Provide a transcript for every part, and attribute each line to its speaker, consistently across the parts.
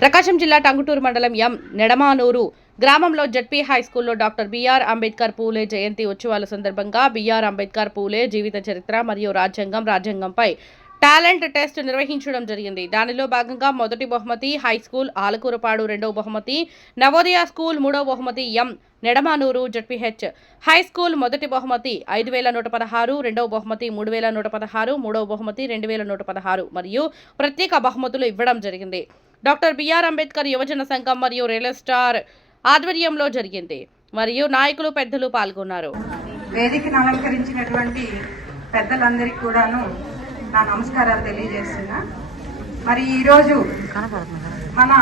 Speaker 1: ప్రకాశం జిల్లా టంగుటూరు మండలం ఎం నెడమానూరు గ్రామంలో జడ్పీ హై స్కూల్లో doctor B R Ambedkar Phule జయంతి ఉత్సవాల సందర్భంగా బీఆర్ అంబేద్కర్ పూలే జీవిత చరిత్ర మరియు రాజ్యాంగం రాజ్యాంగంపై టాలెంట్ టెస్ట్ నిర్వహించడం జరిగింది. దానిలో భాగంగా మొదటి బహుమతి హై స్కూల్ ఆలకూరపాడు రెండవ బహుమతి నవోదయ స్కూల్ మూడవ బహుమతి M Nedamanuru ZPH. High school మొదటి బహుమతి ఐదు వేల నూట పదహారు రెండవ బహుమతి మూడు వేల నూట పదహారు మూడవ బహుమతి రెండు వేల నూట పదహారు మరియు ప్రత్యేక బహుమతులు ఇవ్వడం జరిగింది. డాక్టర్ బిఆర్ అంబేద్కర్ యువజన సంఘం మరియు రియల్ స్టార్ ఆధ్వర్యంలో జరిగింది. మరియు నాయకులు పెద్దలు పాల్గొన్నారు.
Speaker 2: వేదికను అలంకరించినటువంటి పెద్దలందరికీ కూడాను నా నమస్కారాలు తెలియజేస్తున్నా. మరి ఈరోజు మన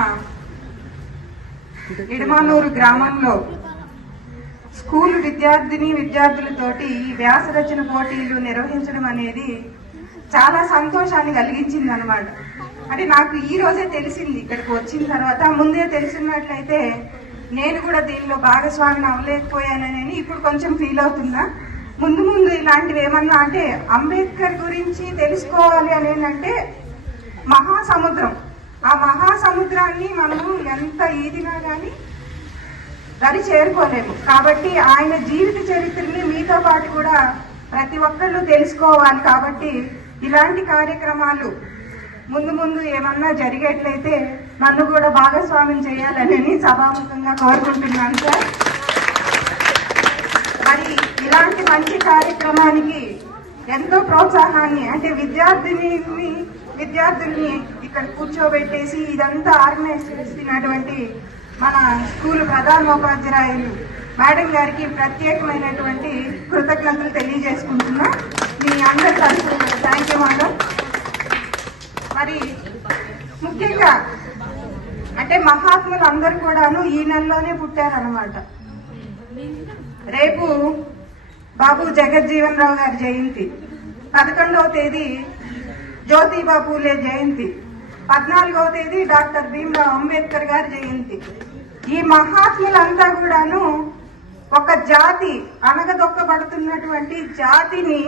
Speaker 2: ఇడమానూరు గ్రామంలో స్కూల్ విద్యార్థిని విద్యార్థులతోటి ఈ వ్యాస రచన పోటీలు నిర్వహించడం అనేది చాలా సంతోషాన్ని కలిగించింది అనమాట అంటే నాకు ఈ రోజే తెలిసింది ఇక్కడికి వచ్చిన తర్వాత. ముందే తెలిసినట్లయితే నేను కూడా దీనిలో భాగస్వామిని అవ్వలేకపోయానని ఇప్పుడు కొంచెం ఫీల్ అవుతున్నా ముందు ముందు ఇలాంటివి ఏమన్నా అంటే అంబేద్కర్ గురించి తెలుసుకోవాలి అనేదంటే మహాసముద్రం. ఆ మహాసముద్రాన్ని మనము ఎంత ఈదినా కానీ దాన్ని చేరుకోలేము. కాబట్టి ఆయన జీవిత చరిత్రని మీతో పాటు కూడా ప్రతి ఒక్కళ్ళు తెలుసుకోవాలి. కాబట్టి ఇలాంటి కార్యక్రమాలు ముందు ముందు ఏమన్నా జరిగేట్లయితే నన్ను కూడా భాగస్వామ్యం చేయాలని సభాముఖంగా కోరుకుంటున్నాను సార్. మరి ఇలాంటి మంచి కార్యక్రమానికి ఎంతో ప్రోత్సాహాన్ని అంటే విద్యార్థిని విద్యార్థుల్ని ఇక్కడ కూర్చోబెట్టేసి ఇదంతా ఆర్గనైజ్ చేసినటువంటి మన స్కూల్ ప్రధానోపాధ్యాయులు మేడం గారికి ప్రత్యేకమైనటువంటి కృతజ్ఞతలు తెలియజేసుకుంటున్నా. మీ అందరి తరఫున మరి ముఖ్యంగా అంటే మహాత్ములు అందరు కూడాను ఈ నెలలోనే పుట్టారనమాట రేపు బాబు జగజ్జీవన్ రావు గారి జయంతి. పదకొండవ తేదీ జ్యోతిబా పూలే జయంతి. పద్నాలుగవ తేదీ డాక్టర్ భీమ్రావ్ అంబేద్కర్ గారి జయంతి. ఈ మహాత్ములంతా కూడాను ఒక జాతి అనగదొక్కబడుతున్నటువంటి జాతిని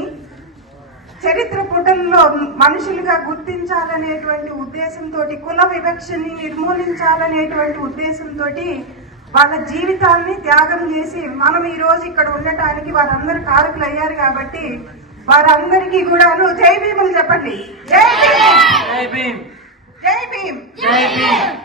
Speaker 2: చరిత్ర పుటల్లో మనుషులుగా గుర్తించాలనేటువంటి ఉద్దేశంతో కుల వివక్షని నిర్మూలించాలనేటువంటి ఉద్దేశంతో వాళ్ళ జీవితాల్ని త్యాగం చేసి మనం ఈ రోజు ఇక్కడ ఉండటానికి వారందరూ కారకులు అయ్యారు కాబట్టి వారందరికీ కూడాను జై భీములు చెప్పండి.
Speaker 3: జై భీమ్!
Speaker 2: జై భీమ్!
Speaker 3: జై భీమ్!